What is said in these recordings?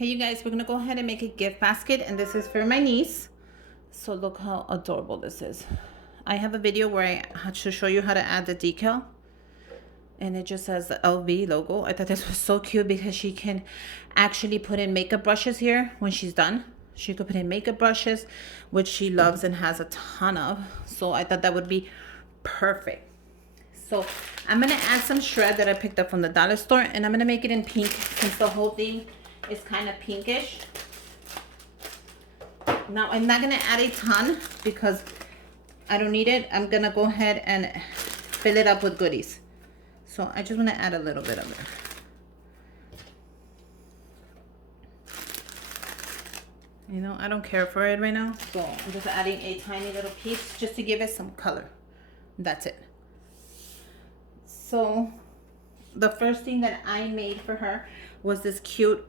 Hey you guys, we're gonna go ahead and make a gift basket, and this is for my niece. So look how adorable this is. I have a video where I had to show you how to add the decal, and it just says the LV logo. I thought this was so cute because she can actually put in makeup brushes here when she's done. She could put in makeup brushes, which she loves and has a ton of. So I thought that would be perfect. So I'm gonna add some shred that I picked up from the dollar store, and I'm gonna make it in pink since the whole thing is kind of pinkish. Now I'm not gonna add a ton because I don't need it. I'm gonna go ahead and fill it up with goodies. So I just wanna add a little bit of it. You know, I don't care for it right now. So I'm just adding a tiny little piece just to give it some color. That's it. So the first thing that I made for her was this cute,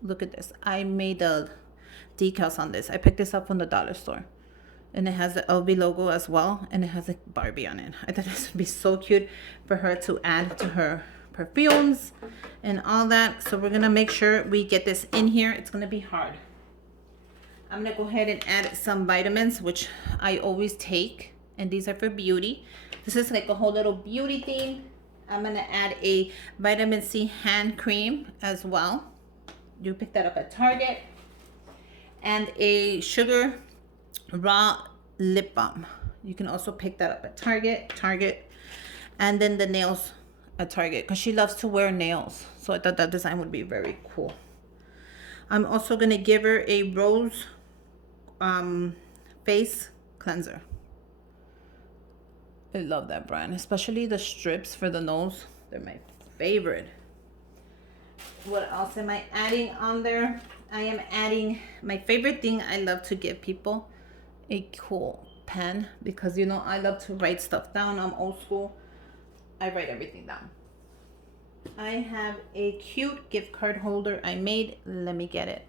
look at this. I made the decals on this. I picked this up from the dollar store. And it has the LV logo as well. And it has a Barbie on it. I thought this would be so cute for her to add to her perfumes and all that. So we're going to make sure we get this in here. It's going to be hard. I'm going to go ahead and add some vitamins, which I always take. And these are for beauty. This is like a whole little beauty thing. I'm going to add a vitamin C hand cream as well. You pick that up at Target. And a sugar raw lip balm. You can also pick that up at Target. And then the nails at Target because she loves to wear nails. So I thought that design would be very cool. I'm also going to give her a rose face cleanser. I love that brand, especially the strips for the nose. They're my favorite. What else am I adding on there? I am adding my favorite thing I love to give people, a cool pen, because you know I love to write stuff down. I'm old school. I write everything down. I have a cute gift card holder I made. Let me get it.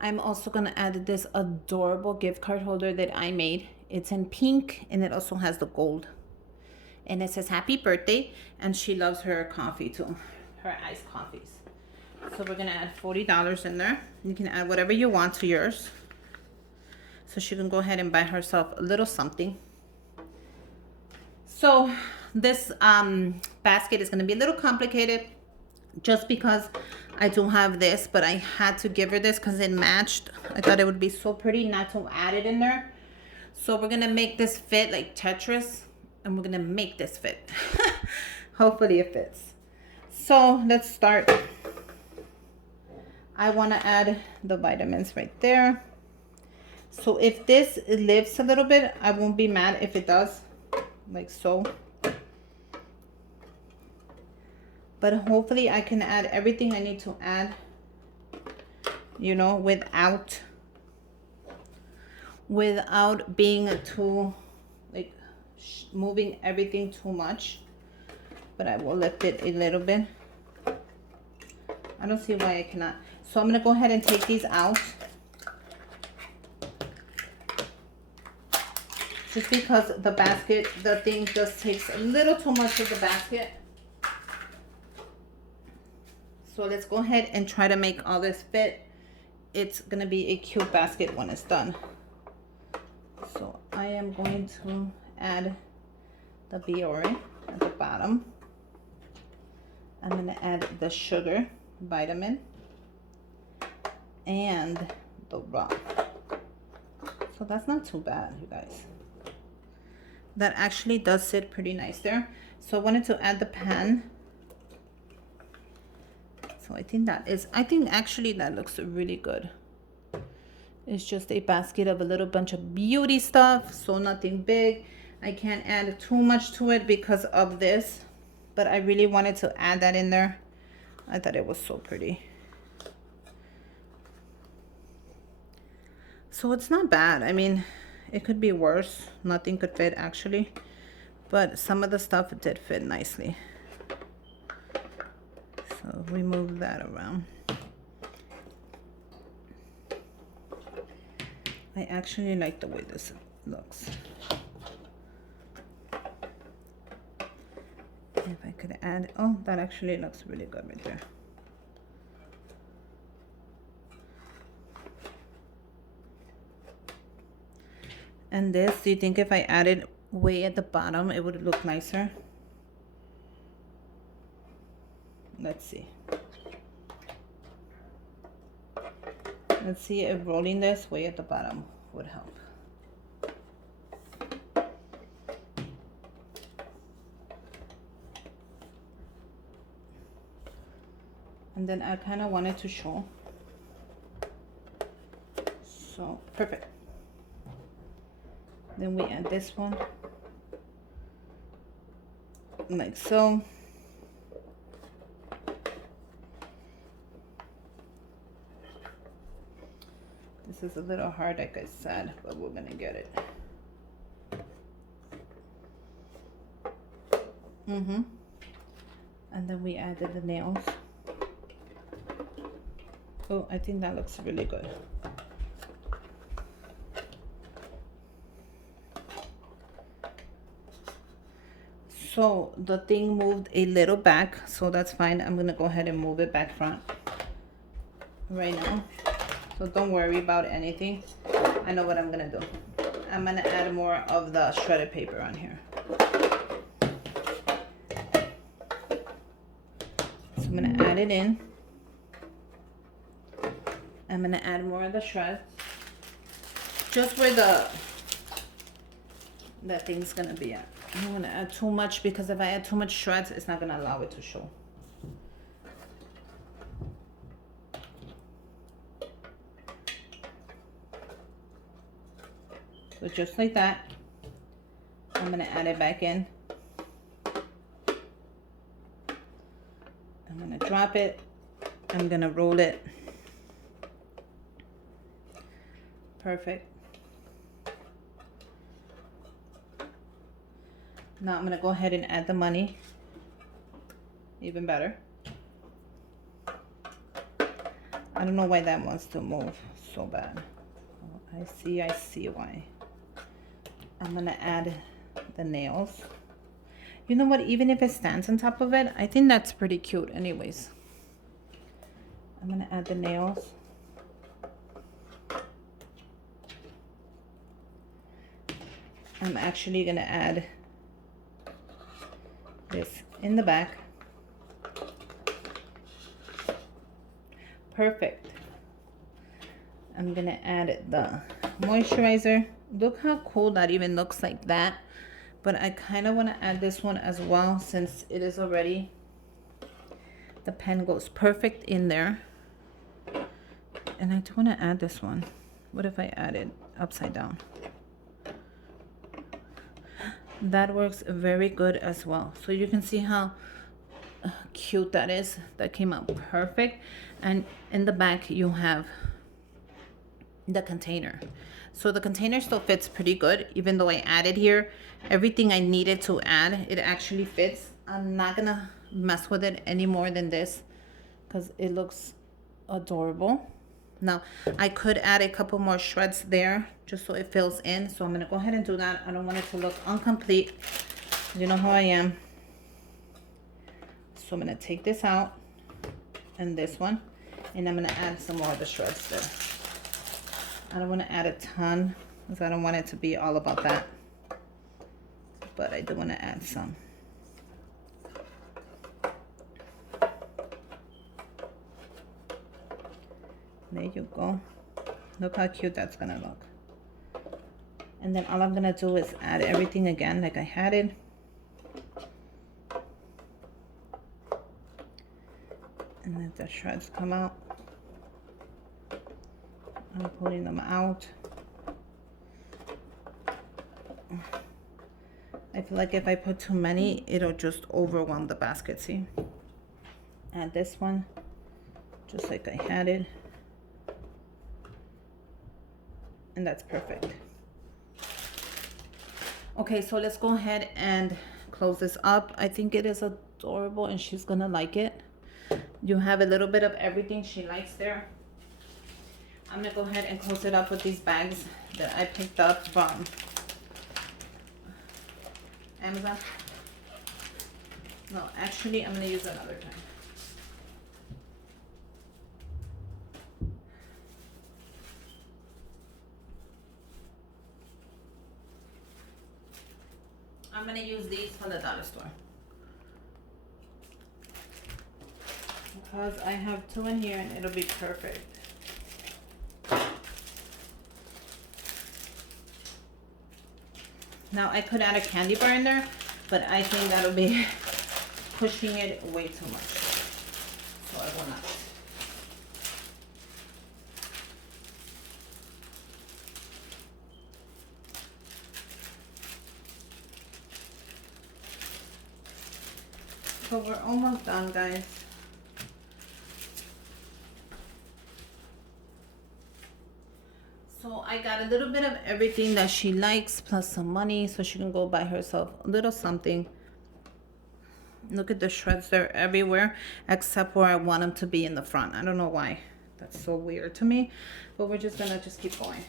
I'm also going to add this adorable gift card holder that I made. It's in pink and it also has the gold. And it says happy birthday, and she loves her coffee too, her iced coffees. So we're going to add $40 in there. You can add whatever you want to yours. So she can go ahead and buy herself a little something. So this basket is going to be a little complicated just because I do have this, but I had to give her this because it matched. I thought it would be so pretty not to add it in there. So we're going to make this fit like Tetris, and we're going to make this fit. Hopefully it fits. So let's start. I want to add the vitamins right there. So if this lifts a little bit, I won't be mad if it does, like so. But hopefully I can add everything I need to add, you know, without being too, like, moving everything too much. But I will lift it a little bit. I don't see why I cannot. So I'm going to go ahead and take these out. Just because the basket, the thing just takes a little too much of the basket. So let's go ahead and try to make all this fit. It's going to be a cute basket when it's done. So I am going to add the Biore at the bottom. I'm going to add the sugar vitamin and the raw. So that's not too bad, you guys. That actually does sit pretty nice there. So I wanted to add the pan. So I think actually that looks really good. It's just a basket of a little bunch of beauty stuff, so nothing big. I can't add too much to it because of this, but I really wanted to add that in there. I thought it was so pretty. So it's not bad. I mean, it could be worse. Nothing could fit actually, but some of the stuff did fit nicely. So we move that around. I actually like the way this looks. If I could add, oh, that actually looks really good right there. And this, do you think if I added way at the bottom, it would look nicer? Let's see. Let's see if rolling this way at the bottom would help. And then I kind of wanted to show. So, perfect. Then we add this one. Like so. This is a little hard, like I said, but we're gonna get it. And then we added the nails. Oh, I think that looks really good. So the thing moved a little back, so that's fine. I'm gonna go ahead and move it back front right now. So don't worry about anything. I know what I'm gonna do. I'm gonna add more of the shredded paper on here. So I'm gonna add it in. I'm gonna add more of the shreds. Just where that thing's gonna be at. I don't wanna add too much because if I add too much shreds, it's not gonna allow it to show. So just like that, I'm gonna add it back in. I'm gonna drop it. I'm gonna roll it. Perfect. Now I'm gonna go ahead and add the money. Even better. I don't know why that wants to move so bad. Oh, I see why. I'm gonna add the nails. You know what, even if it stands on top of it, I think that's pretty cute anyways. I'm gonna add the nails. I'm actually gonna add this in the back. Perfect. I'm gonna add the moisturizer. Look how cool that even looks like that. But I kind of want to add this one as well since it is already, the pen goes perfect in there. And I do want to add this one. What if I add it upside down? That works very good as well. So you can see how cute that is. That came out perfect. And in the back you have the container. So the container still fits pretty good, even though I added here everything I needed to add. It actually fits. I'm not gonna mess with it any more than this because it looks adorable. Now I could add a couple more shreds there just so it fills in, so I'm gonna go ahead and do that. I don't want it to look incomplete. You know how I am. So I'm gonna take this out and this one, and I'm gonna add some more of the shreds there. I don't want to add a ton because I don't want it to be all about that, but I do want to add some. There you go. Look how cute that's gonna look. And then all I'm gonna do is add everything again like I had it. And let the shreds come out. I'm pulling them out. I feel like if I put too many, it'll just overwhelm the basket, see? Add this one, just like I had it. And that's perfect. Okay, so let's go ahead and close this up. I think it is adorable and she's gonna like it. You have a little bit of everything she likes there. I'm gonna go ahead and close it up with these bags that I picked up from Amazon. No, actually, I'm gonna use another time. I'm gonna use these from the dollar store. Because I have 2 in here and it'll be perfect. Now I could add a candy bar in there, but I think that'll be pushing it way too much. So I will not. So we're almost done, guys. So I got a little bit of everything that she likes plus some money so she can go buy herself a little something. Look at the shreds, they're everywhere except where I want them to be in the front. I don't know why. That's so weird to me, but we're just gonna just keep going.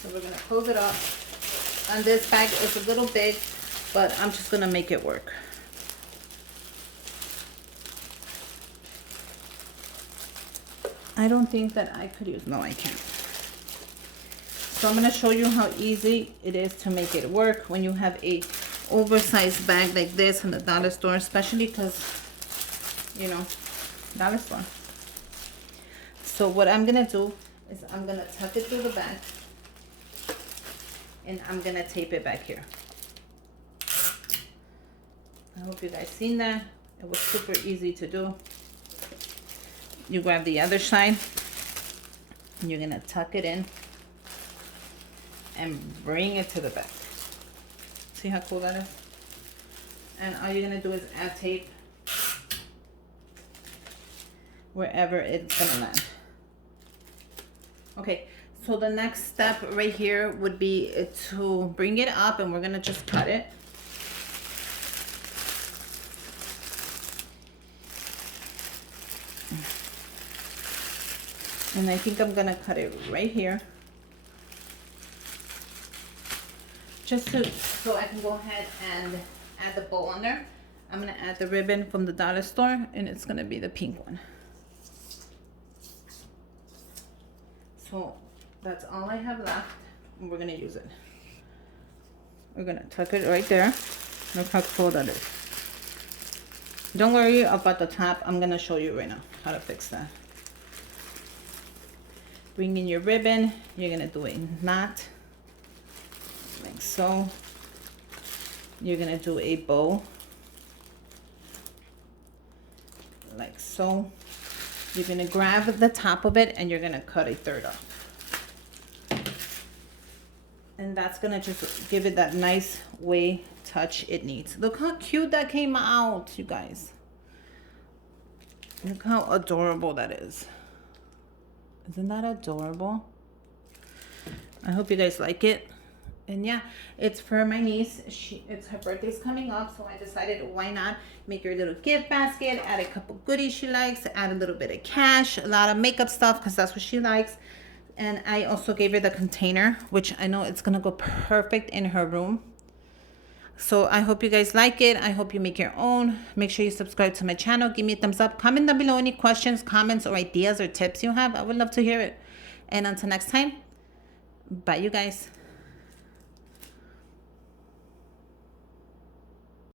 So we're gonna close it up. And this bag is a little big, but I'm just gonna make it work. I don't think that I could use, no I can't. So I'm gonna show you how easy it is to make it work when you have a oversized bag like this in the dollar store, especially because, you know, dollar store. So what I'm gonna do is I'm gonna tuck it through the bag and I'm gonna tape it back here. I hope you guys seen that. It was super easy to do. You grab the other side and you're gonna tuck it in and bring it to the back. See how cool that is? And all you're gonna do is add tape wherever it's gonna land. Okay, so the next step right here would be to bring it up and we're gonna just cut it. And I think I'm gonna cut it right here. Just so I can go ahead and add the bow on there. I'm gonna add the ribbon from the dollar store and it's gonna be the pink one. So that's all I have left and we're gonna use it. We're gonna tuck it right there. Look how cool that is. Don't worry about the top. I'm gonna show you right now how to fix that. Bring in your ribbon. You're gonna do a knot like so. You're gonna do a bow like so. You're gonna grab the top of it and you're gonna cut a third off. And that's gonna just give it that nice way touch it needs. Look how cute that came out, you guys. Look how adorable that is. Isn't that adorable? I hope you guys like it. And yeah, it's for my niece. It's her birthday's coming up, so I decided why not make her a little gift basket, add a couple goodies she likes, add a little bit of cash, a lot of makeup stuff because that's what she likes. And I also gave her the container, which I know it's gonna go perfect in her room. So I hope you guys like it. I hope you make your own. Make sure you subscribe to my channel. Give me a thumbs up. Comment down below any questions, comments, or ideas or tips you have. I would love to hear it. And until next time, bye you guys.